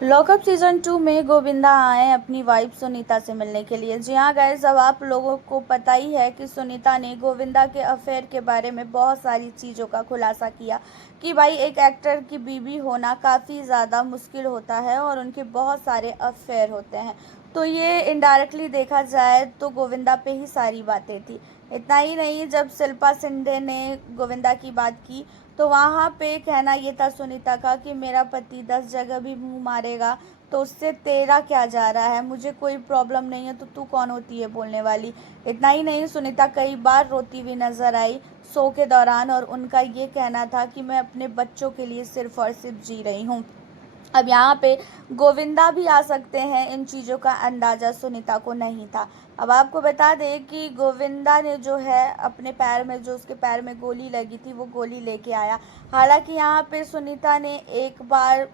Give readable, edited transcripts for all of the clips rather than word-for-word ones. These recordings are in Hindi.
लॉकअप सीजन 2 में गोविंदा आए अपनी वाइफ सुनीता से मिलने के लिए। जी हाँ गाइस, अब आप लोगों को पता ही है कि सुनीता ने गोविंदा के अफेयर के बारे में बहुत सारी चीज़ों का खुलासा किया कि भाई एक एक्टर की बीवी होना काफ़ी ज़्यादा मुश्किल होता है और उनके बहुत सारे अफेयर होते हैं। तो ये इनडायरेक्टली देखा जाए तो गोविंदा पे ही सारी बातें थी। इतना ही नहीं, जब शिल्पा शिंदे ने गोविंदा की बात की तो वहाँ पे कहना ये था सुनीता का कि मेरा पति 10 जगह भी मुंह मारेगा तो उससे तेरा क्या जा रहा है, मुझे कोई प्रॉब्लम नहीं है तो तू कौन होती है बोलने वाली। इतना ही नहीं, सुनीता कई बार रोती हुई नजर आई शो के दौरान और उनका ये कहना था कि मैं अपने बच्चों के लिए सिर्फ और सिर्फ जी रही हूँ। अब यहाँ पे गोविंदा भी आ सकते हैं, इन चीज़ों का अंदाज़ा सुनीता को नहीं था। अब आपको बता दें कि गोविंदा ने जो है अपने पैर में, जो उसके पैर में गोली लगी थी, वो गोली लेके आया। हालांकि यहाँ पे सुनीता ने एक बार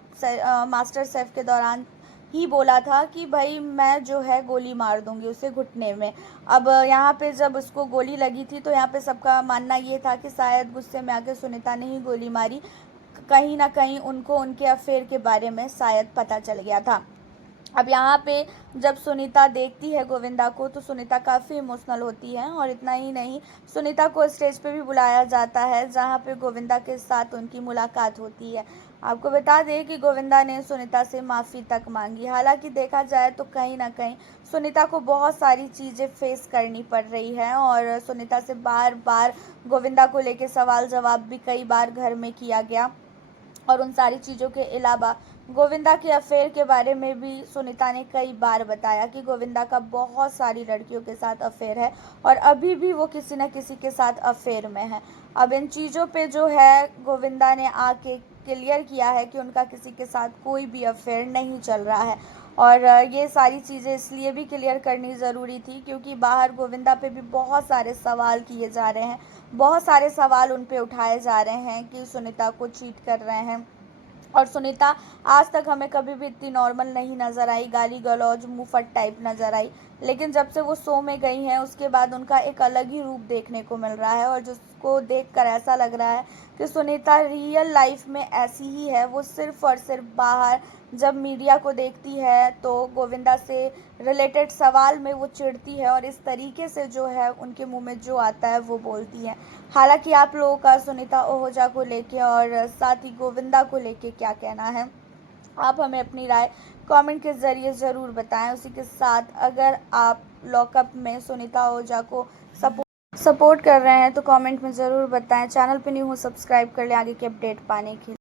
मास्टर शेफ के दौरान ही बोला था कि भाई मैं जो है गोली मार दूंगी उसे घुटने में। अब यहाँ पे जब उसको गोली लगी थी तो यहाँ पे सबका मानना ये था कि शायद गुस्से में आके सुनीता ने ही गोली मारी। कहीं ना कहीं उनको उनके अफेयर के बारे में शायद पता चल गया था। अब यहाँ पे जब सुनीता देखती है गोविंदा को तो सुनीता काफ़ी इमोशनल होती है और इतना ही नहीं, सुनीता को स्टेज पे भी बुलाया जाता है जहाँ पे गोविंदा के साथ उनकी मुलाकात होती है। आपको बता दें कि गोविंदा ने सुनीता से माफ़ी तक मांगी। हालांकि देखा जाए तो कहीं ना कहीं सुनीता को बहुत सारी चीज़ें फेस करनी पड़ रही है और सुनीता से बार बार गोविंदा को लेके सवाल जवाब भी कई बार घर में किया गया। और उन सारी चीज़ों के अलावा गोविंदा के अफेयर के बारे में भी सुनीता ने कई बार बताया कि गोविंदा का बहुत सारी लड़कियों के साथ अफेयर है और अभी भी वो किसी न किसी के साथ अफेयर में है। अब इन चीज़ों पे जो है गोविंदा ने आके क्लियर किया है कि उनका किसी के साथ कोई भी अफेयर नहीं चल रहा है। और ये सारी चीज़ें इसलिए भी क्लियर करनी ज़रूरी थी क्योंकि बाहर गोविंदा पे भी बहुत सारे सवाल किए जा रहे हैं, बहुत सारे सवाल उन पे उठाए जा रहे हैं कि सुनीता को चीट कर रहे हैं। और सुनीता आज तक हमें कभी भी इतनी नॉर्मल नहीं नज़र आई, गाली गलौज मुंहफट टाइप नज़र आई। लेकिन जब से वो शो में गई हैं उसके बाद उनका एक अलग ही रूप देखने को मिल रहा है और जिसको देखकर ऐसा लग रहा है कि सुनीता रियल लाइफ में ऐसी ही है। वो सिर्फ और सिर्फ बाहर जब मीडिया को देखती है तो गोविंदा से रिलेटेड सवाल में वो चिढ़ती है और इस तरीके से जो है उनके मुंह में जो आता है वो बोलती है। हालांकि आप लोगों का सुनीता ओहोजा को लेके और साथ ही गोविंदा को लेके क्या कहना है, आप हमें अपनी राय कमेंट के ज़रिए ज़रूर बताएं। उसी के साथ अगर आप लॉकअप में सुनीता ओहोजा को सपोर्ट कर रहे हैं तो कमेंट में ज़रूर बताएं। चैनल पे न्यू हो सब्सक्राइब कर लें आगे की अपडेट पाने के लिए।